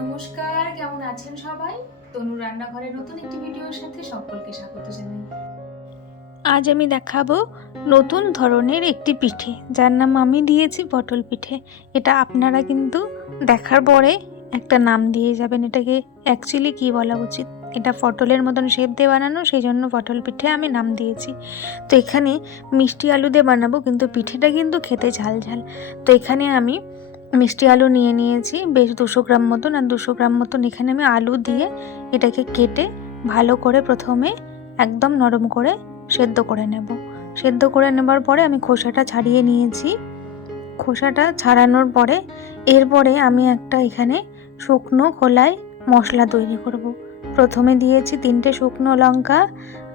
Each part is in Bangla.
নমস্কার, কেমন আছেন সবাই? তনু রান্নাঘরে নতুন একটি ভিডিওর সাথে সকলকে স্বাগত জানাই। আজ আমি দেখাবো নতুন ধরনের একটি পিঠে, যার নাম আমি দিয়েছি পটল পিঠে। এটা আপনারা কিন্তু দেখার পরে একটা নাম দিয়ে যাবেন, এটাকে অ্যাকচুয়ালি কী বলা উচিত? এটা পটলের মতন শেপ দিয়ে বানানো সেই জন্য পটল পিঠে আমি নাম দিয়েছি। তো এখানে মিষ্টি আলু দিয়ে বানাবো, কিন্তু পিঠেটা কিন্তু খেতে ঝাল ঝাল। তো এখানে আমি মিষ্টি আলু নিয়ে নিয়েছি, বেশ দুশো গ্রাম মতন আর দুশো গ্রাম মতন এখানে আমি আলু দিয়ে এটাকে কেটে ভালো করে প্রথমে একদম নরম করে সেদ্ধ করে নেব সেদ্ধ করে নেবার পরে আমি খোসাটা ছাড়িয়ে নিয়েছি খোসাটা ছাড়ানোর পরে এরপরে আমি একটা এখানে শুকনো খোলায় মশলা তৈরি করব। প্রথমে দিয়েছি তিনটে শুকনো লঙ্কা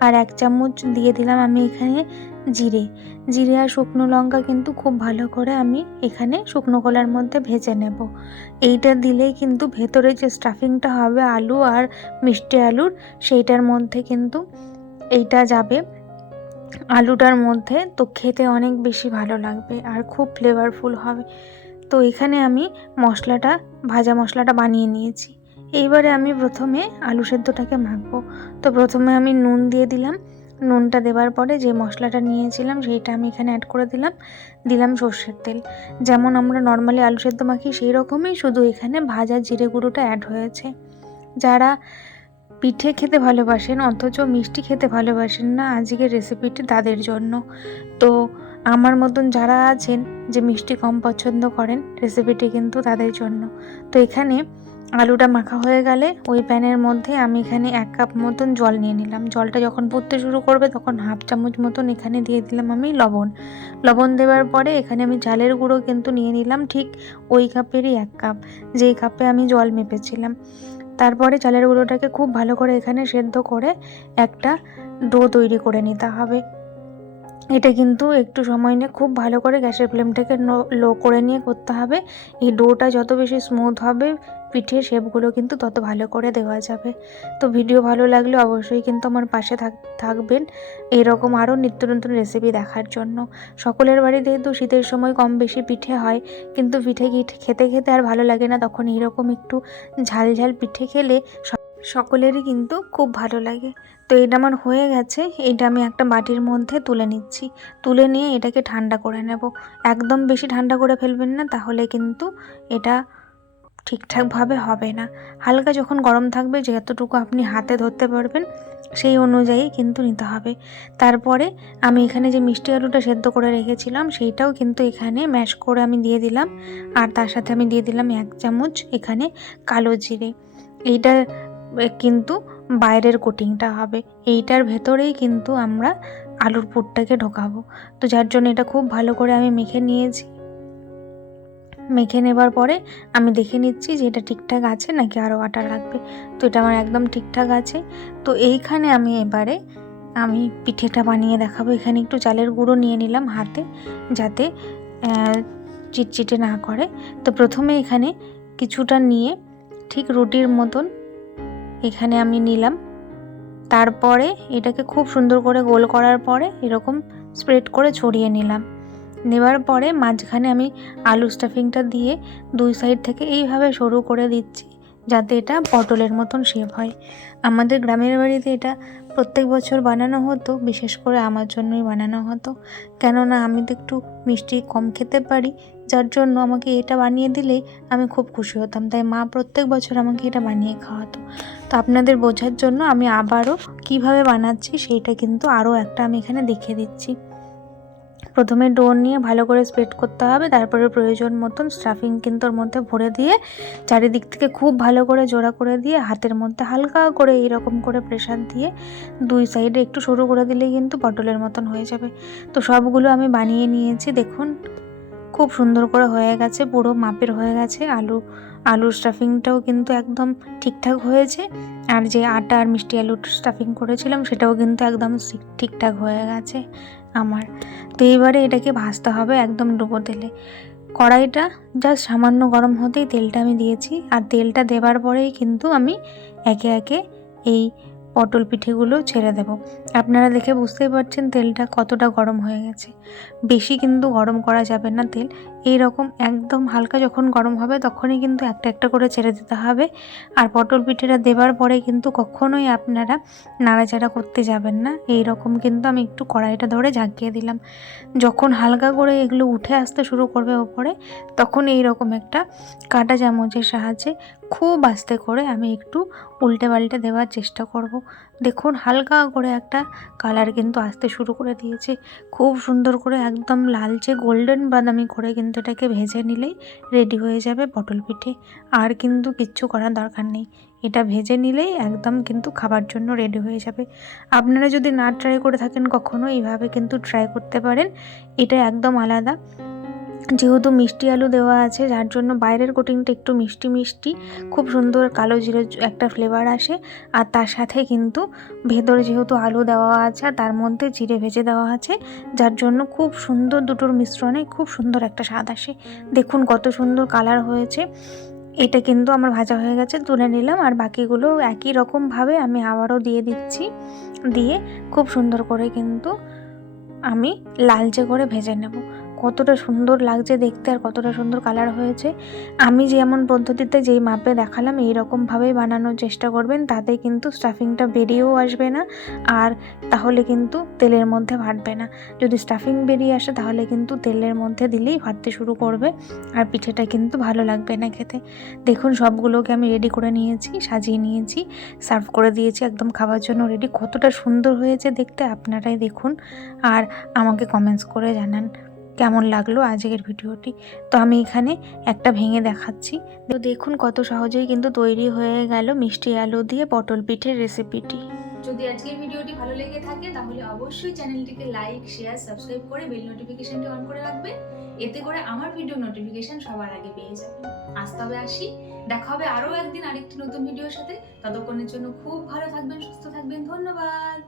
আর এক চামচ দিয়ে দিলাম আমি এখানে জিরে। জিরে আর শুকনো লঙ্কা কিন্তু খুব ভালো করে আমি এখানে শুকনো কলার মধ্যে ভেজে নেব। এইটা দিলেই কিন্তু ভেতরে যে স্টাফিংটা হবে আলু আর মিষ্টি আলুর, সেইটার মধ্যে কিন্তু এইটা যাবে। আলুটার মধ্যে তো খেতে অনেক বেশি ভালো লাগবে আর খুব ফ্লেভারফুল হবে। তো এখানে আমি মশলাটা, ভাজা মশলাটা বানিয়ে নিয়েছি। এইবারে আমি প্রথমে আলু সেদ্ধটাকে মাখবো। তো প্রথমে আমি নুন দিয়ে দিলাম। নুনটা দেওয়ার পরে যে মশলাটা নিয়েছিলাম সেইটা আমি এখানে অ্যাড করে দিলাম। দিলাম সর্ষের তেল। যেমন আমরা নর্মালি আলু সেদ্ধ মাখি সেই রকমই শুধু এখানে ভাজা জিরে গুঁড়োটা অ্যাড হয়েছে। যারা পিঠে খেতে ভালোবাসেন অথচ মিষ্টি খেতে ভালোবাসেন না, আজকের রেসিপিটি তাদের জন্য। তো আমার মতন যারা আছেন যে মিষ্টি কম পছন্দ করেন রেসিপিটি কিন্তু তাদের জন্য। তো এখানে আলুটা মাখা হয়ে গেলে ওই প্যানের মধ্যে আমি এখানে এক কাপ মতন জল নিয়ে নিলাম। জলটা যখন ফুটতে শুরু করবে তখন হাফ চামচ মতন এখানে দিয়ে দিলাম আমি লবণ। লবণ দেওয়ার পরে এখানে আমি চালের গুঁড়ো কিন্তু নিয়ে নিলাম ঠিক ওই কাপেরই এক কাপ যেই কাপে আমি জল মেপেছিলাম। তারপরে চালের গুঁড়োটাকে খুব ভালো করে এখানে সেদ্ধ করে একটা ডো তৈরি করে নিতে হবে। এটা কিন্তু একটু সময় নিয়ে খুব ভালো করে গ্যাসের ফ্লেমটাকে লো করে নিয়ে করতে হবে। এই ডোটা যত বেশি স্মুথ হবে, পিঠের শেপগুলো কিন্তু তত ভালো করে দেওয়া যাবে। তো ভিডিও ভালো লাগলে অবশ্যই কিন্তু আমার পাশে থাক, থাকবেন। এরকম আরও নিত্য নতুন রেসিপি দেখার জন্য। সকলের বাড়িতে তো শীতের সময় কম বেশি পিঠে হয়, কিন্তু পিঠে, খেতে খেতে আর ভালো লাগে না, তখন এরকম একটু ঝাল ঝাল পিঠে খেলে সকলেরই কিন্তু খুব ভালো লাগে। তো এটা আমার হয়ে গেছে, এটা আমি একটা বাটির মধ্যে তুলে নিচ্ছি। তুলে নিয়ে এটাকে ঠান্ডা করে নেব। একদম বেশি ঠান্ডা করে ফেলবেন না, তাহলে কিন্তু এটা ঠিকঠাকভাবে হবে না। হালকা যখন গরম থাকবে, যতটুকু আপনি হাতে ধরতে পারবেন, সেই অনুযায়ী কিন্তু নিতে হবে। তারপরে আমি এখানে যে মিষ্টি আলুটা সেদ্ধ করে রেখেছিলাম, সেইটাও কিন্তু এখানে ম্যাশ করে আমি দিয়ে দিলাম। আর তার সাথে আমি দিয়ে দিলাম এক চামচ এখানে কালো জিরে। এইটা কিন্তু বাইরের কোটিংটা হবে। এইটার ভেতরেই কিন্তু আমরা আলুর পুরটাকে ঢোকাবো। তো যার জন্য এটা খুব ভালো করে আমি মেখে নিয়েছি। মেখে নেবার পরে আমি দেখে নিচ্ছি যে এটা ঠিকঠাক আছে নাকি আরও আটা লাগবে। তো এটা আমার একদম ঠিকঠাক আছে। তো এইখানে আমি এবারে আমি পিঠেটা বানিয়ে দেখাবো। এখানে একটু চালের গুঁড়ো নিয়ে নিলাম হাতে যাতে চিটচিটে না করে। তো প্রথমে এখানে কিছুটা নিয়ে ঠিক রুটির মতন এখানে আমি নিলাম। তারপরে এটাকে খুব সুন্দর করে গোল করার পরে এরকম স্প্রেড করে ছড়িয়ে নিলাম। নেবার পরে মাঝখানে আমি আলু স্টাফিংটা দিয়ে দুই সাইড থেকে এইভাবে সরু করে দিচ্ছি যাতে এটা পটলের মতন শেপ হয়। আমাদের গ্রামের বাড়িতে এটা প্রত্যেক বছর বানানো হতো, বিশেষ করে আমার জন্যই বানানো হতো। কেননা আমি তো একটু মিষ্টি কম খেতে পারি যার জন্য আমাকে এটা বানিয়ে দিলেই আমি খুব খুশি হতাম। তাই মা প্রত্যেক বছর আমাকে এটা বানিয়ে খাওয়াতো। তো আপনাদের বোঝার জন্য আমি আবারও কীভাবে বানাচ্ছি সেইটা কিন্তু আরও একটা আমি এখানে দেখিয়ে দিচ্ছি। প্রথমে ডোর নিয়ে ভালো করে স্প্রেড করতে হবে, তারপরে প্রয়োজন মতন স্টাফিং কিন্তু ওর মধ্যে ভরে দিয়ে, চারিদিক থেকে খুব ভালো করে জোড়া করে দিয়ে, হাতের মধ্যে হালকা করে এরকম করে প্রেশার দিয়ে দুই সাইডে একটু সরু করে দিলেই কিন্তু পটলের মতন হয়ে যাবে। তো সবগুলো আমি বানিয়ে নিয়েছি, দেখুন। খুব সুন্দর করে হয়ে গেছে, পুরো মাপের হয়ে গেছে, আলু, আলুর স্টাফিংটাও কিন্তু একদম ঠিকঠাক হয়েছে, আর যে আটা আর মিষ্টি আলুর স্টাফিং করেছিলাম সেটাও কিন্তু একদম ঠিকঠাক হয়ে গেছে আমার। তো এইবারে এটাকে ভাজতে হবে একদম ডুবো তেলে। কড়াইটা জাস্ট সামান্য গরম হতেই তেলটা আমি দিয়েছি, আর তেলটা দেবার পরেই কিন্তু আমি একে একে এই পটল পিঠেগুলো ছেড়ে দেব। আপনারা দেখে বুঝতেই পারছেন তেলটা কতটা গরম হয়ে গেছে। বেশি কিন্তু গরম করা যাবে না তেল এই রকম একদম হালকা যখন গরম হবে তখনই কিন্তু একটা একটা করে ছেড়ে দিতে হবে। আর পটল পিঠেটা দেবার পরে কিন্তু কখনোই আপনারা নাড়াচাড়া করতে যাবেন না। এই রকম কিন্তু আমি একটু কড়াইটা ধরে ঝাঁকিয়ে দিলাম। যখন হালকা করে এগুলো উঠে আসতে শুরু করবে ওপরে, তখন এই রকম একটা কাঁটা চামচের সাহায্যে খুব আস্তে করে আমি একটু উল্টে পাল্টে দেওয়ার চেষ্টা করব। দেখুন হালকা করে একটা কালার কিন্তু আসতে শুরু করে দিয়েছে। খুব সুন্দর করে একদম লালচে গোল্ডেন বাদামি করে কিন্তু এটাকে ভেজে নিলেই রেডি হয়ে যাবে পটল পিঠে। আর কিন্তু কিচ্ছু করার দরকার নেই। এটা ভেজে নিলেই একদম কিন্তু খাবার জন্য রেডি হয়ে যাবে। আপনারা যদি না ট্রাই করে থাকেন কখনো, এইভাবে কিন্তু ট্রাই করতে পারেন। এটা একদম আলাদা। যেহেতু মিষ্টি আলু দেওয়া আছে, যার জন্য বাইরের কোটিংটা একটু মিষ্টি মিষ্টি, খুব সুন্দর কালো জিরে একটা ফ্লেভার আসে। আর তার সাথে কিন্তু ভেতরে যেহেতু আলু দেওয়া আছে, আর তার মধ্যে জিরে ভেজে দেওয়া আছে, যার জন্য খুব সুন্দর দুটোর মিশ্রণে খুব সুন্দর একটা স্বাদ আসে। দেখুন কত সুন্দর কালার হয়েছে। এটা কিন্তু আমার ভাজা হয়ে গেছে, তুলে নিলাম, আর বাকিগুলো একই রকমভাবে আমি আবারও দিয়ে দিচ্ছি। দিয়ে খুব সুন্দর করে কিন্তু আমি লালচে করে ভেজে নেব। কতটা সুন্দর লাগছে দেখতে আর কতটা সুন্দর কালার হয়েছে। আমি যেমন পদ্ধতিতে যেই মাপে দেখালাম এই রকমভাবেই বানানোর চেষ্টা করবেন, তাতে কিন্তু স্টাফিংটা বেরিয়েও আসবে না আর তাহলে কিন্তু তেলের মধ্যে ভাটবে না। যদি স্টাফিং বেরিয়ে আসে, তাহলে কিন্তু তেলের মধ্যে দিলেই ভাততে শুরু করবে আর পিঠেটা কিন্তু ভালো লাগবে না খেতে। দেখুন, সবগুলোকে আমি রেডি করে নিয়েছি, সাজিয়ে নিয়েছি সার্ভ করে দিয়েছি, একদম খাবার জন্য রেডি কতটা সুন্দর হয়েছে দেখতে, আপনারাই দেখুন আর আমাকে কমেন্টস করে জানান। কেমন লাগল আজকের ভিডিওটি? তো আমি এখানে একটা ভেঙে দেখাচ্ছি। তো দেখুন কত সহজেই কিন্তু তৈরি হয়ে গেল মিষ্টি আলু দিয়ে পটল পিঠের রেসিপিটি যদি আজকের ভিডিওটি ভালো লেগে থাকে তাহলে অবশ্যই চ্যানেলটিকে লাইক শেয়ার সাবস্ক্রাইব করে বেল নোটিফিকেশনটি অন করে রাখবেন এতে করে আমার ভিডিও নোটিফিকেশন সবার আগে পেয়ে যাবে। আজ তবে আসি। দেখা হবে আরও একদিন আরেকটি নতুন ভিডিওর সাথে। ততক্ষণের জন্য খুব ভালো থাকবেন, সুস্থ থাকবেন। ধন্যবাদ।